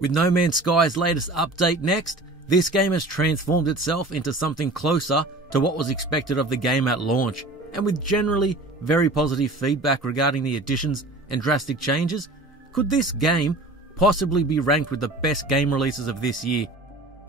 With No Man's Sky's latest update next, this game has transformed itself into something closer to what was expected of the game at launch, and with generally very positive feedback regarding the additions and drastic changes, could this game possibly be ranked with the best game releases of this year?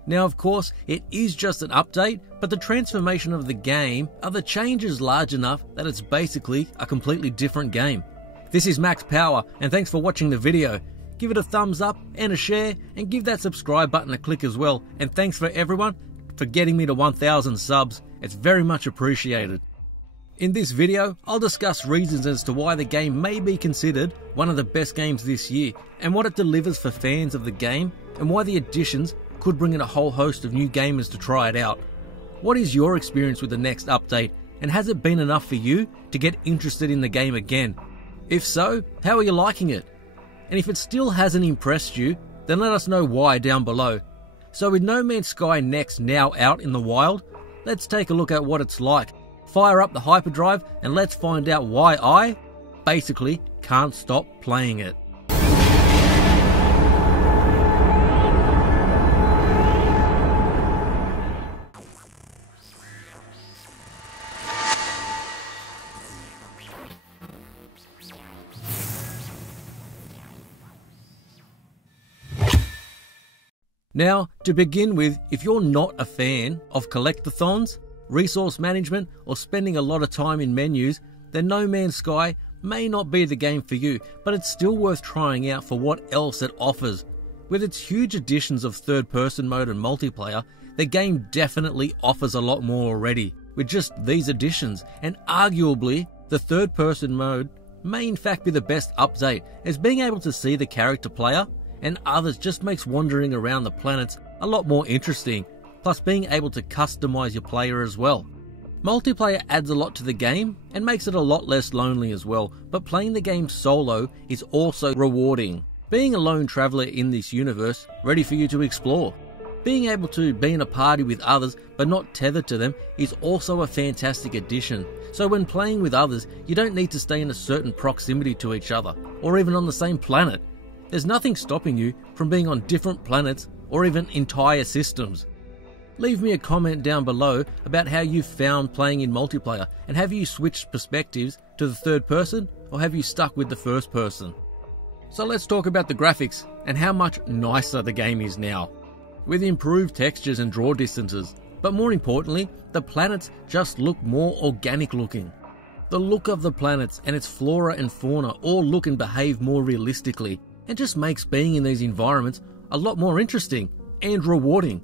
Now of course, it is just an update, but the transformation of the game are the changes large enough that it's basically a completely different game. This is Max Power, and thanks for watching the video. Give it a thumbs up and a share, and give that subscribe button a click as well. And thanks for everyone for getting me to 1,000 subs. It's very much appreciated. In this video, I'll discuss reasons as to why the game may be considered one of the best games this year, and what it delivers for fans of the game, and why the additions could bring in a whole host of new gamers to try it out. What is your experience with the next update, and has it been enough for you to get interested in the game again? If so, how are you liking it? And if it still hasn't impressed you, then let us know why down below. So with No Man's Sky Next now out in the wild, let's take a look at what it's like. Fire up the hyperdrive and let's find out why I basically can't stop playing it. Now, to begin with, if you're not a fan of collectathons, resource management, or spending a lot of time in menus, then No Man's Sky may not be the game for you, but it's still worth trying out for what else it offers. With its huge additions of third-person mode and multiplayer, the game definitely offers a lot more already. With just these additions, and arguably, the third-person mode may in fact be the best update, as being able to see the character player and others just makes wandering around the planets a lot more interesting, plus being able to customize your player as well. Multiplayer adds a lot to the game and makes it a lot less lonely as well, but playing the game solo is also rewarding. Being a lone traveler in this universe, ready for you to explore. Being able to be in a party with others but not tethered to them is also a fantastic addition. So when playing with others, you don't need to stay in a certain proximity to each other, or even on the same planet. There's nothing stopping you from being on different planets or even entire systems. Leave me a comment down below about how you found playing in multiplayer, and have you switched perspectives to the third person, or have you stuck with the first person? So let's talk about the graphics and how much nicer the game is now. With improved textures and draw distances, but more importantly, the planets just look more organic looking. The look of the planets and its flora and fauna all look and behave more realistically, and just makes being in these environments a lot more interesting and rewarding.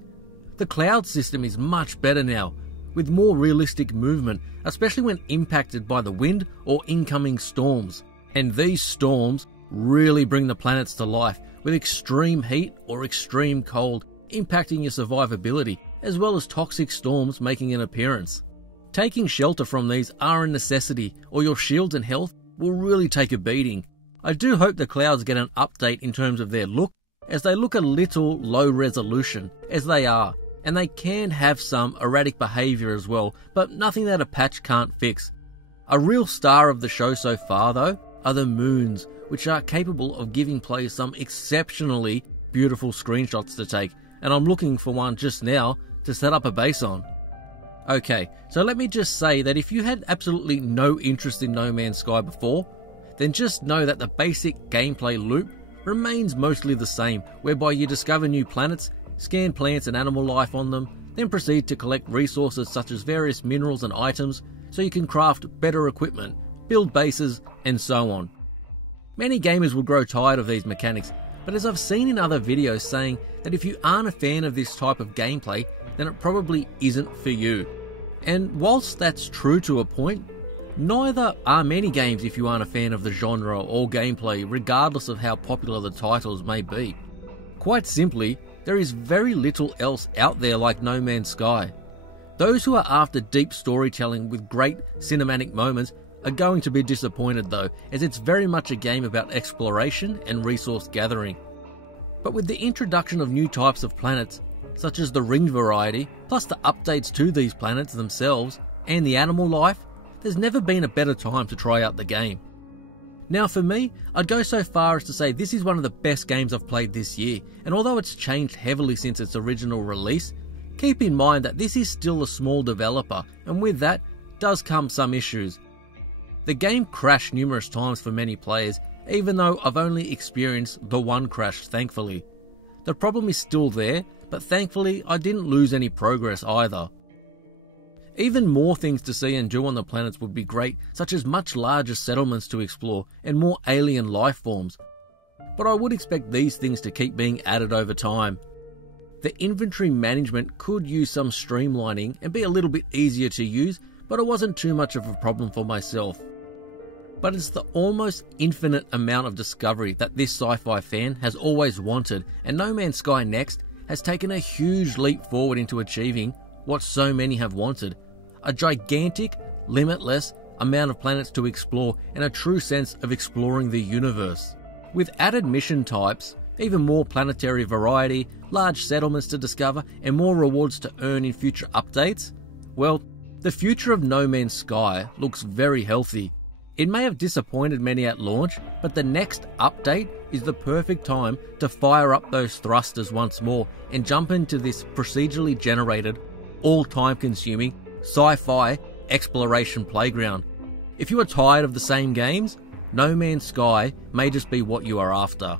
The cloud system is much better now, with more realistic movement, especially when impacted by the wind or incoming storms. And these storms really bring the planets to life, with extreme heat or extreme cold impacting your survivability, as well as toxic storms making an appearance. Taking shelter from these are a necessity, or your shields and health will really take a beating. I do hope the clouds get an update in terms of their look, as they look a little low resolution, as they are, and they can have some erratic behaviour as well, but nothing that a patch can't fix. A real star of the show so far though are the moons, which are capable of giving players some exceptionally beautiful screenshots to take, and I'm looking for one just now to set up a base on. Okay, so let me just say that if you had absolutely no interest in No Man's Sky before, then just know that the basic gameplay loop remains mostly the same, whereby you discover new planets, scan plants and animal life on them, then proceed to collect resources such as various minerals and items so you can craft better equipment, build bases, and so on. Many gamers will grow tired of these mechanics, but as I've seen in other videos saying that if you aren't a fan of this type of gameplay, then it probably isn't for you. And whilst that's true to a point, neither are many games if you aren't a fan of the genre or gameplay, regardless of how popular the titles may be. Quite simply, there is very little else out there like No Man's Sky. Those who are after deep storytelling with great cinematic moments are going to be disappointed though, as it's very much a game about exploration and resource gathering. But with the introduction of new types of planets, such as the ringed variety, plus the updates to these planets themselves, and the animal life, there's never been a better time to try out the game. Now for me, I'd go so far as to say this is one of the best games I've played this year, and although it's changed heavily since its original release, keep in mind that this is still a small developer, and with that does come some issues. The game crashed numerous times for many players, even though I've only experienced the one crash, thankfully. The problem is still there, but thankfully I didn't lose any progress either. Even more things to see and do on the planets would be great, such as much larger settlements to explore and more alien life forms. But I would expect these things to keep being added over time. The inventory management could use some streamlining and be a little bit easier to use, but it wasn't too much of a problem for myself. But it's the almost infinite amount of discovery that this sci-fi fan has always wanted, and No Man's Sky Next has taken a huge leap forward into achieving what so many have wanted: a gigantic, limitless amount of planets to explore and a true sense of exploring the universe. With added mission types, even more planetary variety, large settlements to discover, and more rewards to earn in future updates, well, the future of No Man's Sky looks very healthy. It may have disappointed many at launch, but the next update is the perfect time to fire up those thrusters once more and jump into this procedurally generated, all-time consuming sci-fi exploration playground. If you are tired of the same games, No Man's Sky may just be what you are after.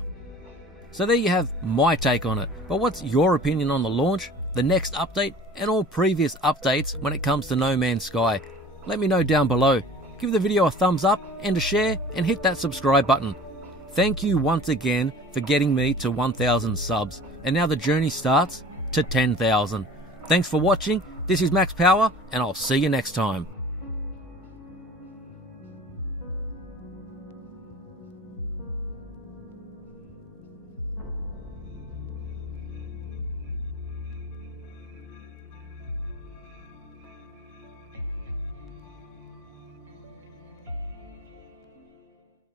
So there you have my take on it, but what's your opinion on the launch, the next update, and all previous updates when it comes to No Man's Sky? Let me know down below. Give the video a thumbs up and a share, and hit that subscribe button. Thank you once again for getting me to 1,000 subs, and now the journey starts to 10,000. Thanks for watching. This is Max Power, and I'll see you next time.